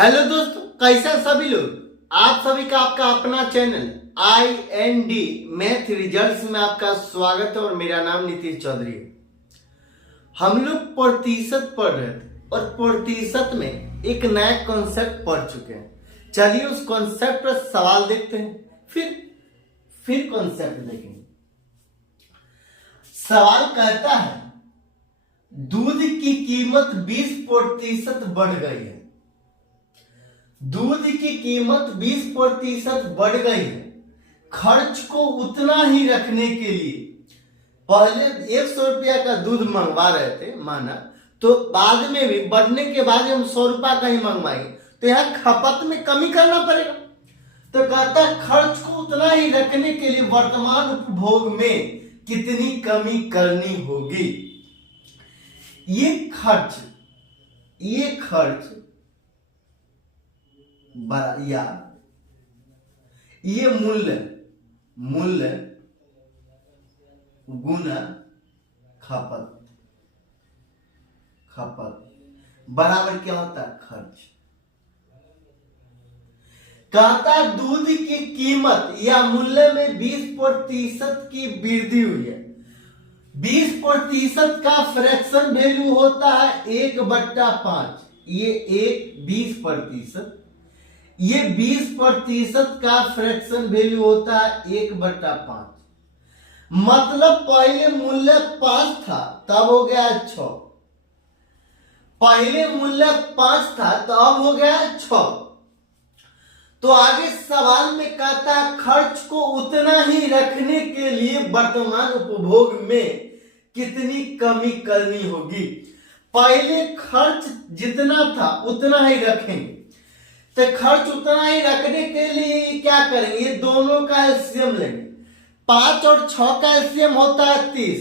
Hello दोस्तों, कैसे सभी लोग। आप सभी का आपका अपना चैनल IND मैथ रिजल्ट्स में आपका स्वागत है और मेरा नाम नीतीश चौधरी है। हम लोग प्रतिशत पढ़ रहे थे और प्रतिशत में एक नया कॉन्सेप्ट पढ़ चुके हैं। चलिए उस कॉन्सेप्ट पर सवाल देखते हैं, फिर कॉन्सेप्ट देखेंगे। सवाल कहता है दूध की कीमत 20% बढ़ गई है। दूध की कीमत 20% बढ़ गई है। खर्च को उतना ही रखने के लिए पहले 100 रुपया का दूध मंगवा रहे थे माना, तो बाद में भी बढ़ने के बाद हम 100 रुपया का ही मंगवाएंगे, तो यहाँ खपत में कमी करना पड़ेगा। तो कहता है खर्च को उतना ही रखने के लिए वर्तमान उपभोग में कितनी कमी करनी होगी। ये खर्च या ये मूल्य गुना खपत बराबर क्या होता है? खर्च। कहता है दूध की कीमत या मूल्य में 20% की वृद्धि हुई है। 20% का फ्रैक्शन वैल्यू होता है 1/5। ये 20%, ये 20% का फ्रैक्शन वैल्यू होता है 1/5। मतलब पहले मूल्य 5 था, तब हो गया 6। पहले मूल्य 5 था, तो अब हो गया 6। तो आगे सवाल में कहता है खर्च को उतना ही रखने के लिए वर्तमान उपभोग में कितनी कमी करनी होगी। पहले खर्च जितना था उतना ही रखेंगे, तो खर्च उतना ही रखने के लिए क्या करेंगे? ये दोनों का एलसीएम लेंगे। 5 और 6 का एलसीएम होता है 30।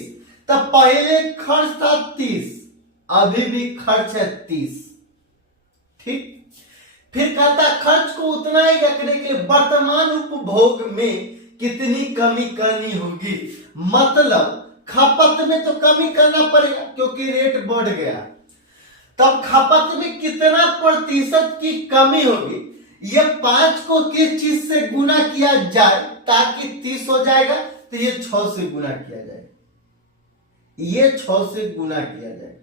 तब पहले खर्च था 30, अभी भी खर्च है 30। ठीक। फिर कहता खर्च को उतना ही रखने के लिए वर्तमान उपभोग में कितनी कमी करनी होगी। मतलब खपत में तो कमी करना पड़ेगा क्योंकि रेट बढ़ गया। तब खपत में कितना प्रतिशत की कमी होगी? ये 5 को किस चीज से गुना किया जाए ताकि 30 हो जाएगा? तो ये 6 से गुना किया जाएगा। ये 6 से गुना किया जाएगा।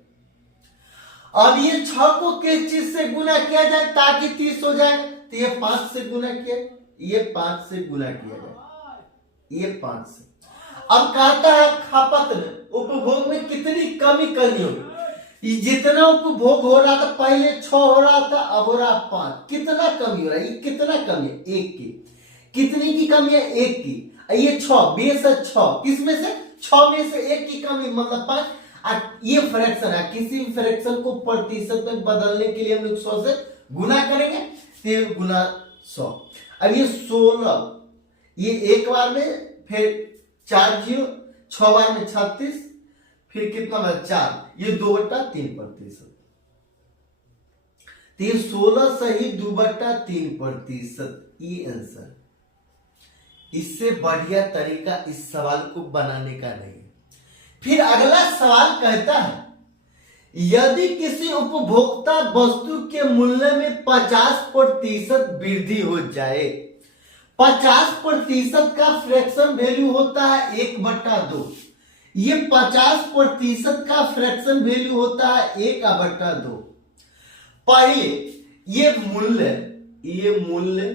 अब ये 6 को किस चीज से गुना किया जाए ताकि 30 हो जाएगा? तो ये 5 से गुना किया, ये 5 से गुना किया जाए, ये 5 से। अब कहता है खपत में उपभोग में कितनी कमी करनी होगी। जितना उपभोग हो रहा था पहले 6 हो रहा था, अब हो रहा 5। कितना कमी हो रहा है? ये कितना कमी है? 1 की। कितनी की कमी है? 1 की। ये 6 बेस है 6, किसमें से? 6 में से 1 की कमी, मतलब 5। ये फ्रैक्शन है, किसी भी फ्रैक्शन को प्रतिशत में बदलने के लिए हम लोग 100 से गुना करेंगे, 3 गुना 100। अब ये 16, ये एक बार में, फिर 4 0, 6 बार में 36, फिर कितना है 4, ये 2/3%। तो ये 16 सही 2/3%। ये आंसर। इससे बढ़िया तरीका इस सवाल को बनाने का नहीं है। फिर अगला सवाल कहता है यदि किसी उपभोक्ता वस्तु के मूल्य में 50% वृद्धि हो जाए। 50% का फ्रैक्शन वैल्यू होता है 1/2। ये 50% का फ्रैक्शन वैल्यू होता है 1/2। पहले ये मूल्य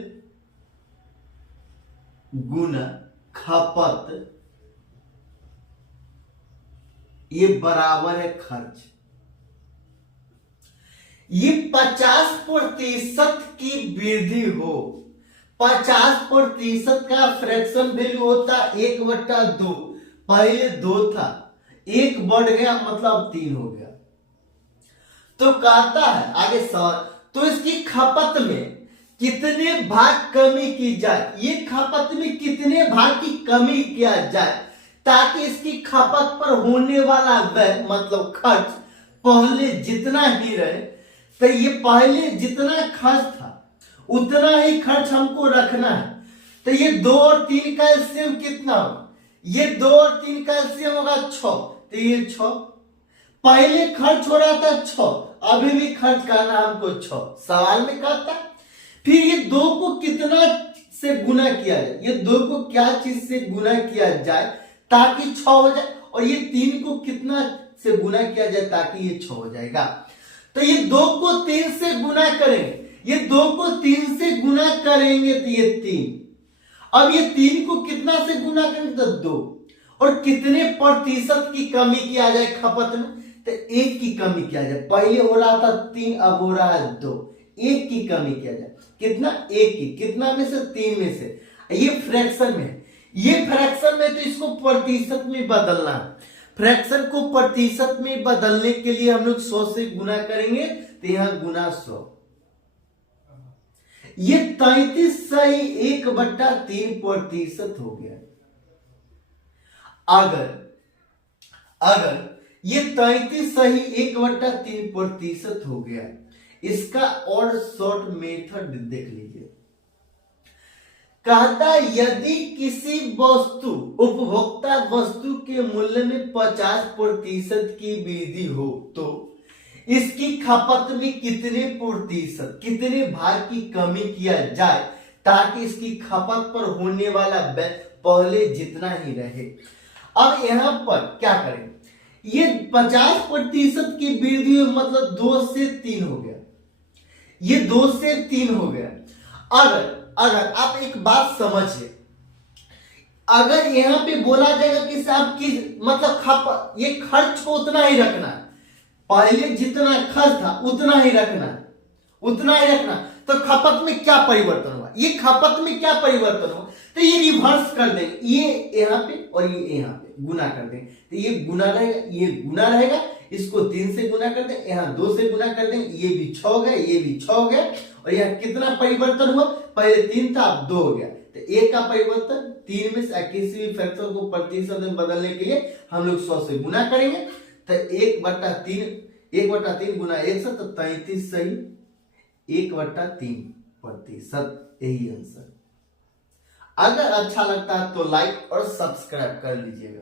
गुना खपत, ये बराबर है खर्च। ये 50% की वृद्धि हो, 50% का फ्रैक्शन वैल्यू होता है 1/2। पहले 2 था, 1 बढ़ गया, मतलब 3 हो गया। तो कहता है आगे सवाल, तो इसकी खपत में कितने भाग कमी की जाए। ये खपत में कितने भाग की कमी किया जाए ताकि इसकी खपत पर होने वाला व्यय, मतलब खर्च, पहले जितना ही रहे। तो ये पहले जितना खर्च था उतना ही खर्च हमको रखना है। तो ये 2 और 3 का एलसीएम कितना होगा? ये 2 और 3 का एलसीएम होगा 6। तो ये 6, पहले खर्च हो रहा था 6, अभी भी खर्च करना हमको 6 सवाल में कहता। फिर ये 2 को कितना से गुना किया जाए, ये 2 को क्या चीज से गुना किया जाए ताकि 6 हो जाए, और ये 3 को कितना से गुना किया जाए ताकि ये 6 हो जाएगा। तो ये 2 को 3 से गुना करेंगे, ये 2 को 3 से गुना करेंगे तो ये 3। अब ये 3 को कितना से गुना करेंगे तो 2। और कितने प्रतिशत की कमी किया जाए खपत में, तो 1 की कमी किया जाए। पहले हो रहा था 3, अब हो रहा है 2, 1 की कमी किया जाए। कितना? 1 की। कितना में से? 3 में से। ये फ्रैक्शन में है, ये फ्रैक्शन में, तो इसको प्रतिशत में बदलना है। फ्रैक्शन को प्रतिशत में बदलने के लिए हम लोग 100 से गुना करेंगे, तो यहां गुना 100। ये 33/1/3% हो गया। अगर ये 33/1/3% हो गया, इसका और शॉर्ट मेथड देख लीजिए। कहता यदि किसी वस्तु उपभोक्ता वस्तु के मूल्य में 50% की वृद्धि हो तो इसकी खपत में कितने प्रतिशत, कितने भाग की कमी किया जाए ताकि इसकी खपत पर होने वाला व्यय पहले जितना ही रहे। अब यहां पर क्या करें, ये 50% की वृद्धि मतलब 2 से 3 हो गया, ये 2 से 3 हो गया। अगर आप एक बात समझिए, अगर यहां पे बोला जाएगा कि साहब की मतलब ये खर्च को उतना ही रखना है, पहले जितना खर्च था उतना ही रखना है, उतना ही रखना, तो खपत में क्या परिवर्तन हुआ, ये खपत में क्या परिवर्तन हुआ, तो ये रिवर्स कर देंगे, ये यहां पे और ये यहां पे गुना कर देंगे, तो ये गुना रहेगा, ये गुना रहेगा, इसको 3 से गुना कर देंगे, यहां 2 से गुना कर देंगे, ये भी 6 हो गया, ये भी 6 हो गया, और यहां कितना परिवर्तन हुआ, पहले 3 था अब 2 हो गया। तो 1 का परिवर्तन 3 में से किसी भी फैक्टर को प्रतिशत में बदलने के लिए हम लोग 100 से गुना करेंगे, तो 1/3 गुना 100, तो 33 सही 1/3%, यही आंसर। अगर अच्छा लगता है तो लाइक और सब्सक्राइब कर लीजिएगा।